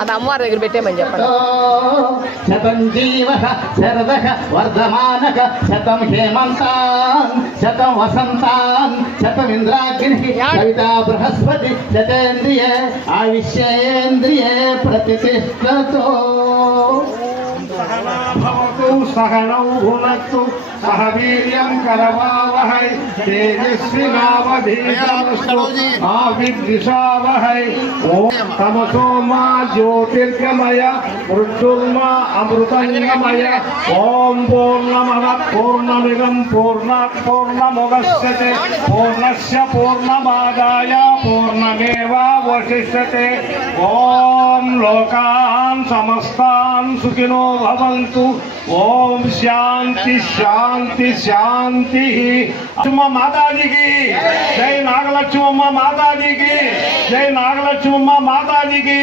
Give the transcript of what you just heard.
అది అమ్మవారి దగ్గర పెట్టేమని చెప్పండి. శతం జీవః శరదః వర్ధమానః శతం హేమంతాన్ శతం వసంతాన్ శతమింద్రాగ్నిః కవితా బృహస్పతి శతేంద్రియే ఆవిశ్యేంద్రియే ప్రతిష్ఠతో. सहनौ भुनक्तु सह वीर्यं करवावहै तेजस्विनावधीतमस्तु मा विद्विषावहै। ओम तमसो मा ज्योतिर्गमय मृत्युर्मा अमृतंगमय। ओम पूर्णमदः पूर्णमिदं पूर्णात् पूर्णमुदच्यते पूर्णस्य पूर्णमादाय पूर्णमेवावशिष्यते। ओम लोकान् समस्तान् सुखिनो भवन्तु। ओम शांति शांति शांति। लक्ष्मम्मा माताजी की जय, नागलक्ष्मम्मा माताजी की जय, नागलक्ष्मम्मा माताजी की।